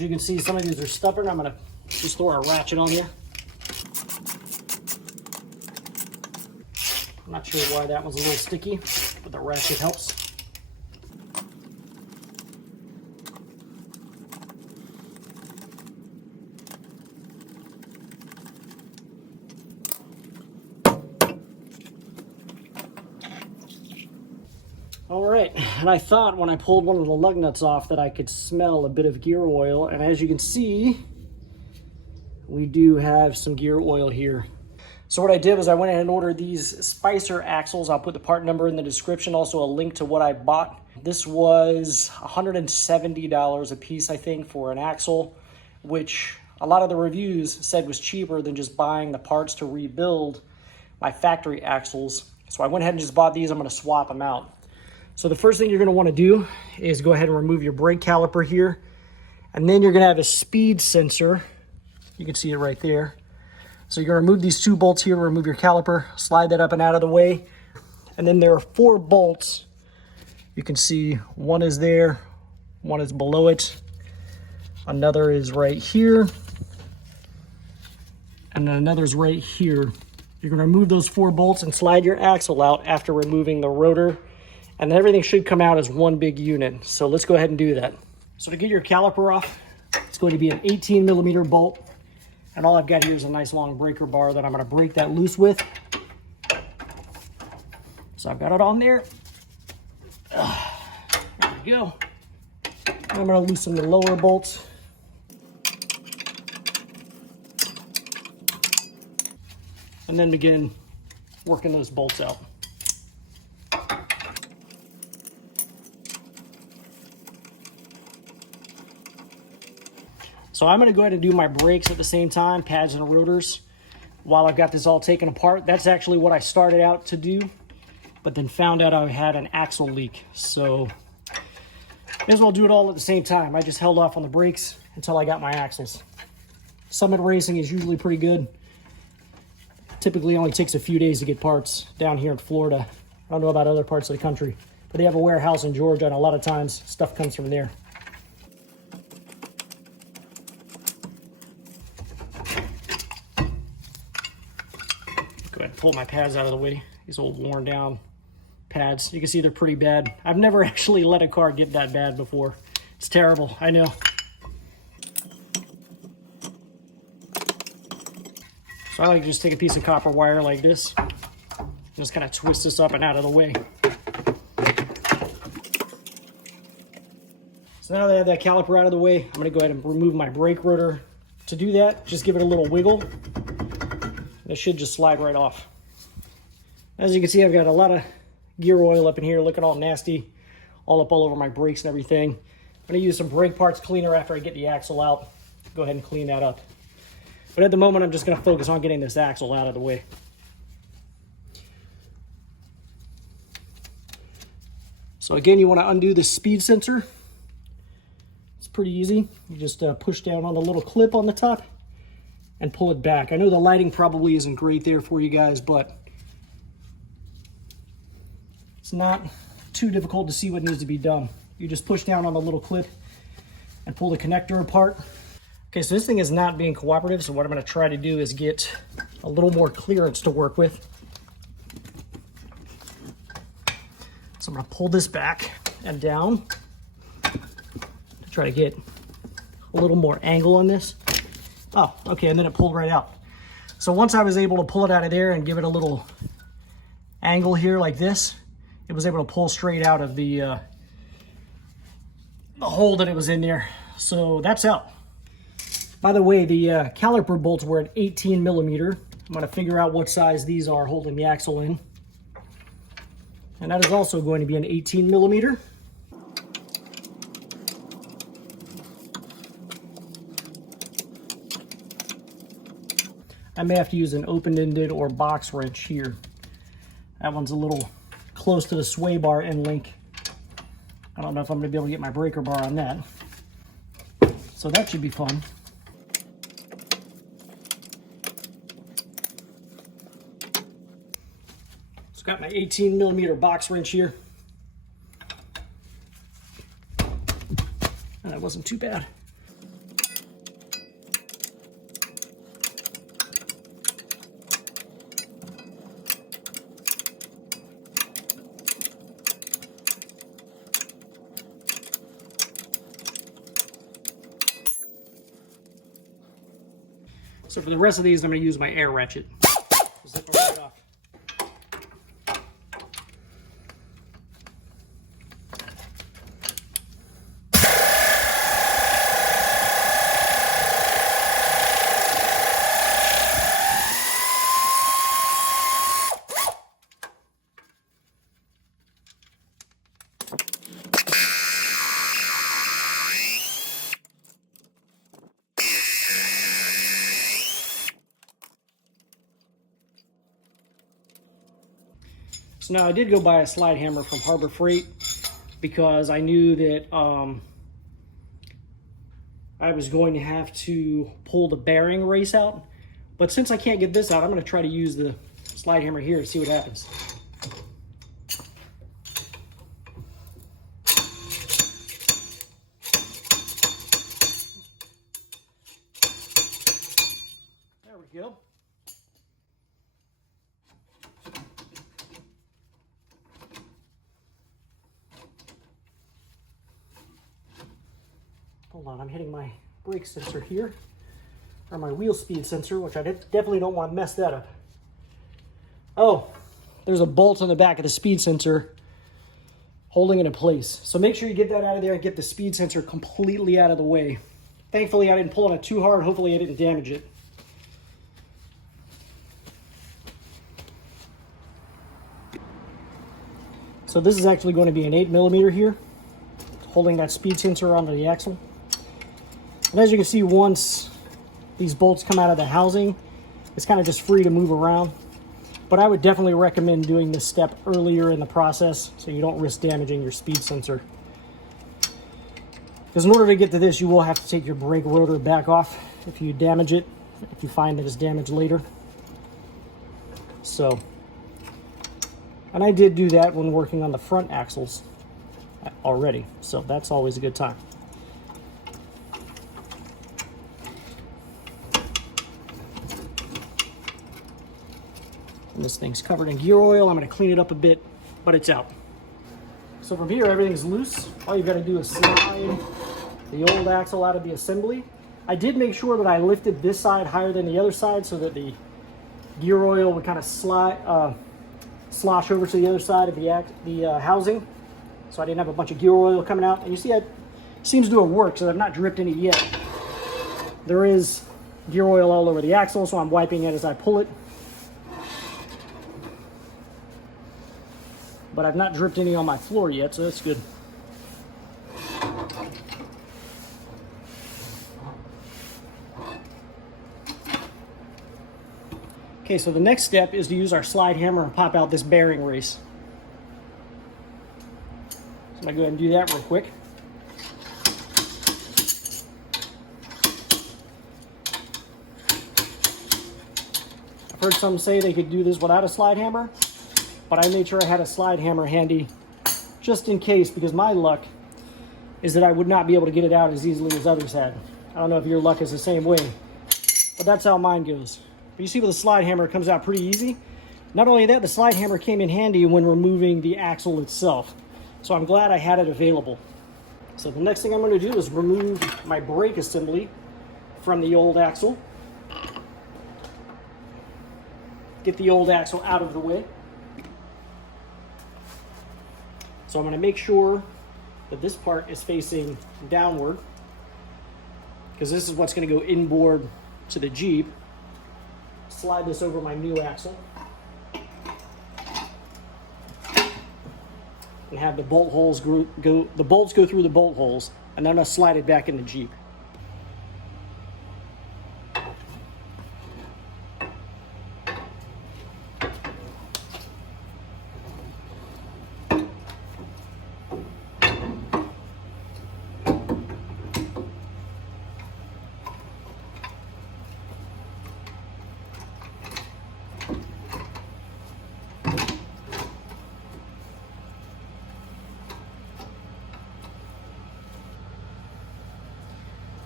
As you can see, some of these are stubborn. I'm gonna just throw a ratchet on you. I'm not sure why that one's a little sticky, but the ratchet helps. All right, and I thought when I pulled one of the lug nuts off that I could smell a bit of gear oil, and as you can see, we do have some gear oil here. So what I did was I went ahead and ordered these Spicer axles. I'll put the part number in the description, also a link to what I bought. This was $170 a piece, I think, for an axle, which a lot of the reviews said was cheaper than just buying the parts to rebuild my factory axles. So I went ahead and just bought these. I'm gonna swap them out. So the first thing you're gonna wanna do is go ahead and remove your brake caliper here. And then you're gonna have a speed sensor. You can see it right there. So you're gonna remove these 2 bolts here, remove your caliper, slide that up and out of the way. And then there are 4 bolts. You can see one is there, one is below it. Another is right here. And then another's right here. You're gonna remove those 4 bolts and slide your axle out after removing the rotor. And everything should come out as one big unit. So let's go ahead and do that. So to get your caliper off, it's going to be an 18mm bolt. And all I've got here is a nice long breaker bar that I'm gonna break that loose with. So I've got it on there. There we go. And I'm gonna loosen the lower bolts. And then begin working those bolts out. So I'm gonna go ahead and do my brakes at the same time, pads and rotors, while I've got this all taken apart. That's actually what I started out to do, but then found out I had an axle leak. So may as well do it all at the same time. I just held off on the brakes until I got my axles. Summit racing is usually pretty good. Typically only takes a few days to get parts down here in Florida. I don't know about other parts of the country, but they have a warehouse in Georgia, and a lot of times stuff comes from there. Go ahead and pull my pads out of the way. These old worn down pads. You can see they're pretty bad. I've never actually let a car get that bad before. It's terrible, I know. So I like to just take a piece of copper wire like this and just kind of twist this up and out of the way. So now that I have that caliper out of the way, I'm gonna go ahead and remove my brake rotor. To do that, just give it a little wiggle. It should just slide right off. As you can see, I've got a lot of gear oil up in here looking all nasty, all over my brakes and everything. I'm gonna use some brake parts cleaner after I get the axle out. Go ahead and clean that up. But at the moment, I'm just gonna focus on getting this axle out of the way. So again, you wanna undo the speed sensor. It's pretty easy. You just push down on the little clip on the top and pull it back. I know the lighting probably isn't great there for you guys, but it's not too difficult to see what needs to be done. You just push down on the little clip and pull the connector apart. Okay, so this thing is not being cooperative, so what I'm gonna try to do is get a little more clearance to work with. So I'm gonna pull this back and down to try to get a little more angle on this. Oh, okay, and then it pulled right out. So once I was able to pull it out of there and give it a little angle here like this, it was able to pull straight out of the hole that it was in there. So that's out. By the way, the caliper bolts were at 18mm. I'm gonna figure out what size these are holding the axle in. And that is also going to be an 18mm. I may have to use an open-ended or box wrench here. That one's a little close to the sway bar end link. I don't know if I'm gonna be able to get my breaker bar on that. So that should be fun. So got my 18mm box wrench here. And that wasn't too bad. So for the rest of these, I'm going to use my air ratchet. Zip it right off. So now I did go buy a slide hammer from Harbor Freight because I knew that I was going to have to pull the bearing race out. But since I can't get this out, I'm going to try to use the slide hammer here to see what happens. There we go. Hold on, I'm hitting my brake sensor here, or my wheel speed sensor, which I definitely don't want to mess that up. Oh, there's a bolt on the back of the speed sensor holding it in place. So make sure you get that out of there and get the speed sensor completely out of the way. Thankfully, I didn't pull on it too hard. Hopefully, I didn't damage it. So this is actually going to be an 8mm here, holding that speed sensor onto the axle. And as you can see, once these bolts come out of the housing, it's kind of just free to move around. But I would definitely recommend doing this step earlier in the process so you don't risk damaging your speed sensor. Because in order to get to this, you will have to take your brake rotor back off if you damage it, if you find that it's damaged later. So, and I did do that when working on the front axles already, so that's always a good time. And this thing's covered in gear oil. I'm going to clean it up a bit, but it's out. So from here, everything's loose. All you've got to do is slide the old axle out of the assembly. I did make sure that I lifted this side higher than the other side so that the gear oil would kind of slosh over to the other side of the housing, so I didn't have a bunch of gear oil coming out. And you see, it seems to have worked, so I've not dripped any yet. There is gear oil all over the axle, so I'm wiping it as I pull it. But I've not dripped any on my floor yet, so that's good. Okay, so the next step is to use our slide hammer and pop out this bearing race. So I'm going to go ahead and do that real quick. I've heard some say they could do this without a slide hammer, but I made sure I had a slide hammer handy just in case, because my luck is that I would not be able to get it out as easily as others had. I don't know if your luck is the same way, but that's how mine goes. But you see with the slide hammer, it comes out pretty easy. Not only that, the slide hammer came in handy when removing the axle itself. So I'm glad I had it available. So the next thing I'm going to do is remove my brake assembly from the old axle. Get the old axle out of the way. So I'm going to make sure that this part is facing downward, because this is what's going to go inboard to the Jeep. Slide this over my new axle and have the bolt holes the bolts go through the bolt holes, and then I'll slide it back in the Jeep.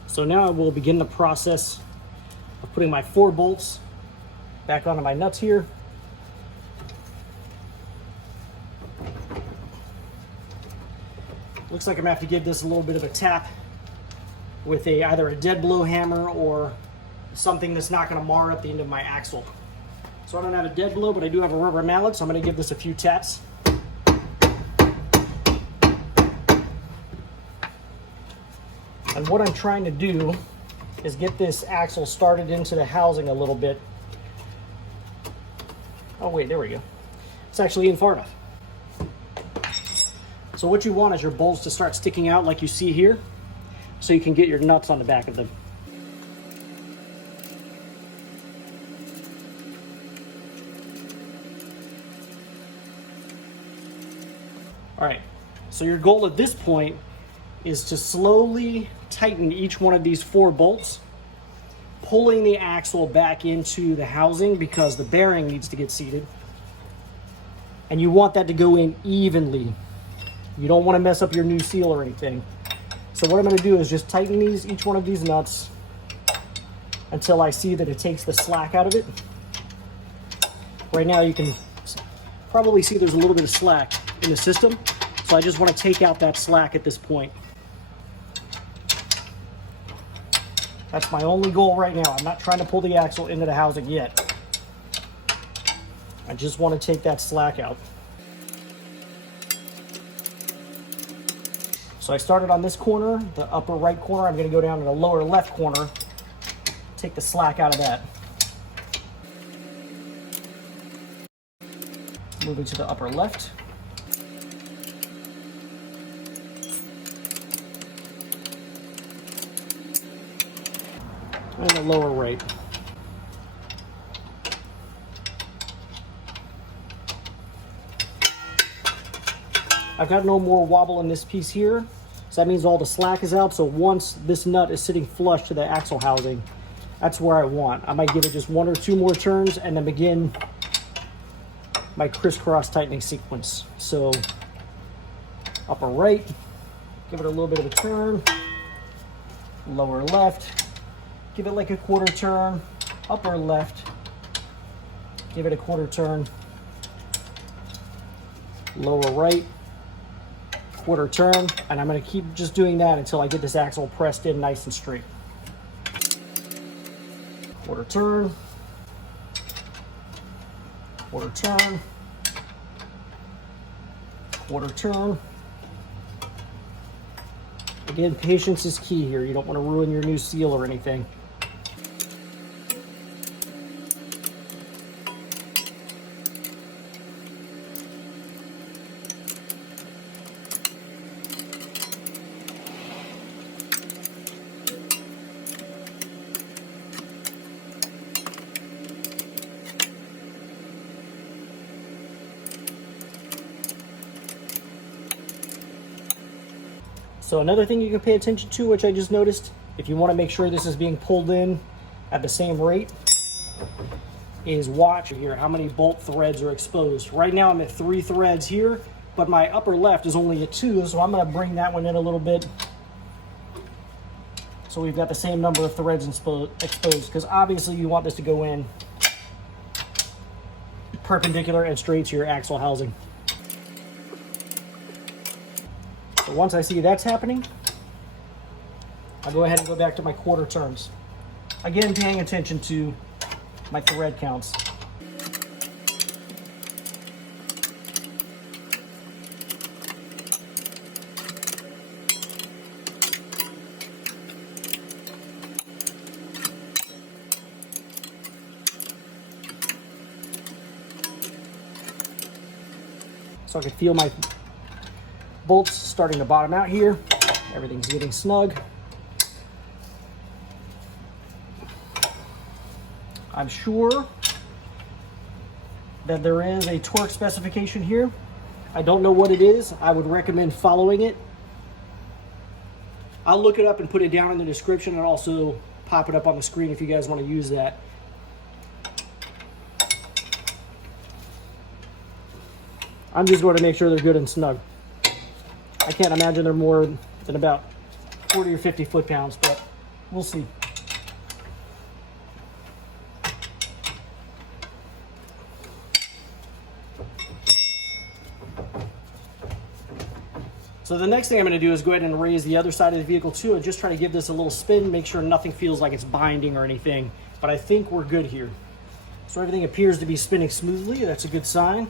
So now I will begin the process of putting my 4 bolts back onto my nuts here. Looks like I'm gonna have to give this a little bit of a tap with either a dead blow hammer or something that's not going to mar up the end of my axle. So I don't have a dead blow, but I do have a rubber mallet, so I'm going to give this a few taps. And what I'm trying to do is get this axle started into the housing a little bit. Oh wait, there we go. It's actually in far enough. So what you want is your bolts to start sticking out like you see here, so you can get your nuts on the back of them. All right, so your goal at this point is to slowly tighten each one of these 4 bolts, pulling the axle back into the housing because the bearing needs to get seated. And you want that to go in evenly. You don't want to mess up your new seal or anything. So what I'm going to do is just tighten each one of these nuts until I see that it takes the slack out of it. Right now you can probably see there's a little bit of slack in the system. So I just want to take out that slack at this point. That's my only goal right now. I'm not trying to pull the axle into the housing yet. I just want to take that slack out. So I started on this corner, the upper right corner. I'm going to go down to the lower left corner, take the slack out of that. Moving to the upper left. And the lower right. I've got no more wobble in this piece here, so that means all the slack is out. So once this nut is sitting flush to the axle housing, that's where I want. I might give it just 1 or 2 more turns and then begin my crisscross tightening sequence. So upper right, give it a little bit of a turn, lower left, give it like a 1/4 turn, upper left, give it a 1/4 turn, lower right, 1/4 turn, and I'm going to keep just doing that until I get this axle pressed in nice and straight. 1/4 turn, 1/4 turn, 1/4 turn. Again, patience is key here. You don't want to ruin your new seal or anything. So another thing you can pay attention to, which I just noticed, if you want to make sure this is being pulled in at the same rate, is watch here how many bolt threads are exposed. Right now I'm at 3 threads here, but my upper left is only at 2, so I'm going to bring that one in a little bit. So we've got the same number of threads exposed, because obviously you want this to go in perpendicular and straight to your axle housing. So once I see that's happening, I'll go ahead and go back to my 1/4 turns. Again, paying attention to my thread counts. So I can feel my bolts starting to bottom out here. Everything's getting snug. I'm sure that there is a torque specification here. I don't know what it is. I would recommend following it. I'll look it up and put it down in the description, and also pop it up on the screen if you guys want to use that. I'm just going to make sure they're good and snug. I can't imagine they're more than about 40 or 50 foot-pounds, but we'll see. So the next thing I'm going to do is go ahead and raise the other side of the vehicle too, and just try to give this a little spin, make sure nothing feels like it's binding or anything. But I think we're good here. So everything appears to be spinning smoothly. That's a good sign.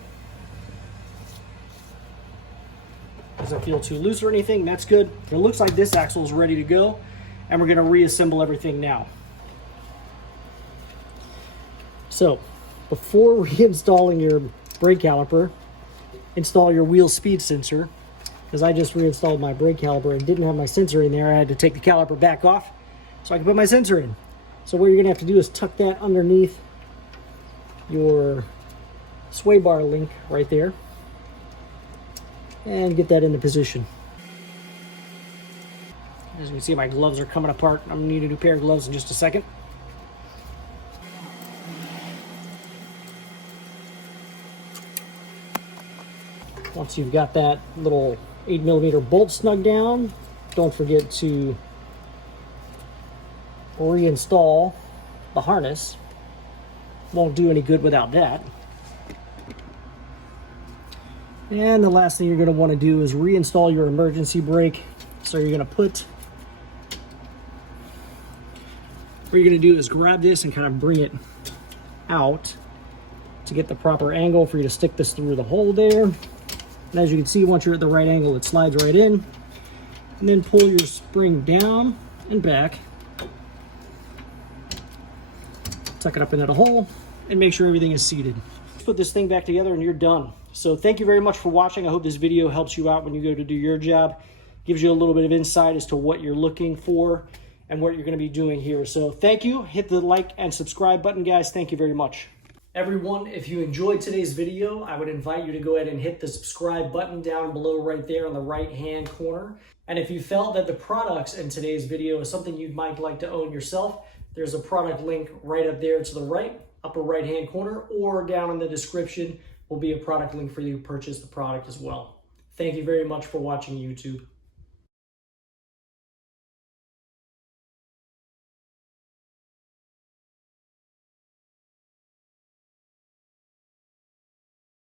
Doesn't feel too loose or anything. That's good. It looks like this axle is ready to go, and we're going to reassemble everything now. So before reinstalling your brake caliper, install your wheel speed sensor. Because I just reinstalled my brake caliper and didn't have my sensor in there. I had to take the caliper back off so I can put my sensor in. So what you're going to have to do is tuck that underneath your sway bar link right there and get that into position. As you can see, my gloves are coming apart. I'm going to need a new pair of gloves in just a second. Once you've got that little 8mm bolt snug down, don't forget to reinstall the harness. Won't do any good without that. And the last thing you're going to want to do is reinstall your emergency brake. So you're going to what you're going to do is grab this and kind of bring it out to get the proper angle for you to stick this through the hole there. And as you can see, once you're at the right angle, it slides right in. And then pull your spring down and back. Tuck it up into the hole and make sure everything is seated. Put this thing back together and you're done. So thank you very much for watching. I hope this video helps you out when you go to do your job. Gives you a little bit of insight as to what you're looking for and what you're going to be doing here. So thank you. Hit the like and subscribe button, guys. Thank you very much. Everyone, if you enjoyed today's video, I would invite you to go ahead and hit the subscribe button down below right there on the right-hand corner. And if you felt that the products in today's video is something you might like to own yourself, there's a product link right up there to the right, upper right-hand corner, or down in the description will be a product link for you to purchase the product as well. Thank you very much for watching YouTube.